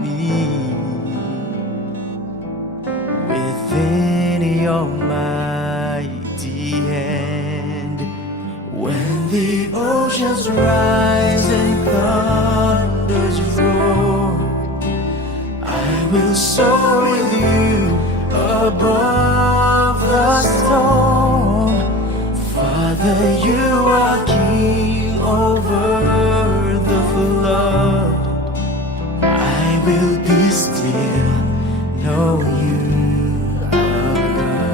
me within your mighty hand. When the oceans rise and thunders roar, I will soar with you above the storm. Father, you are king over the flood. I will be still, know you are God.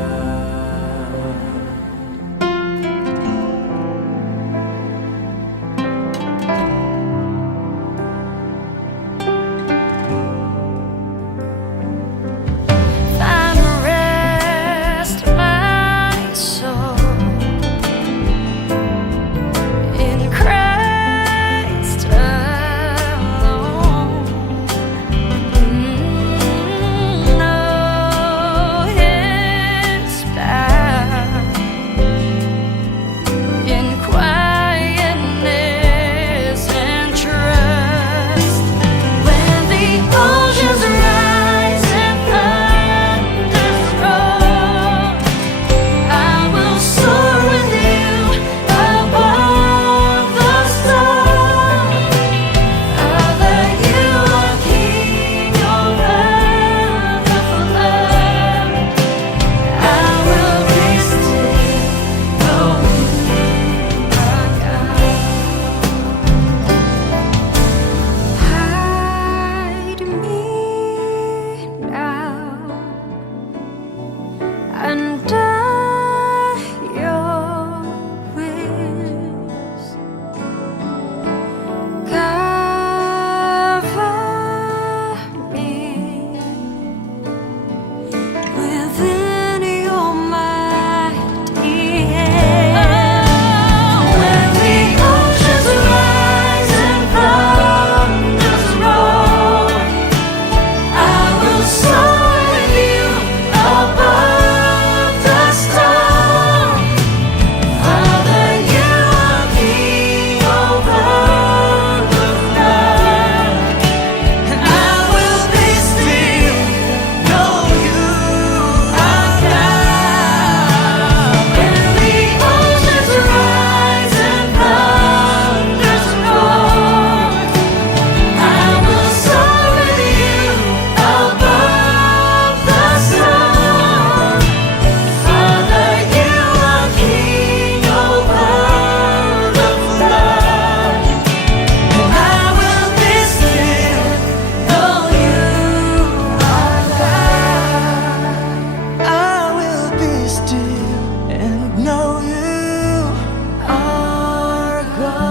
Find rest, my soul, in Christ alone. Know His power in quietness and trust. When the oceans rise and thunders roar, I will soar with you above the storm. Father, you are king over the flood. I will be still, know you are God. Hide me now under your wings. Cover me within your mighty hand. When the oceans rise and thunders roar, I will soar with you above the storm. Father, you are king over the flood. I will be still, know you are God. When the oceans rise and thunders roar, I will soar with you above the storm. Father, you are king over the flood, and I will be still, know you are God. I will be still and know you are God.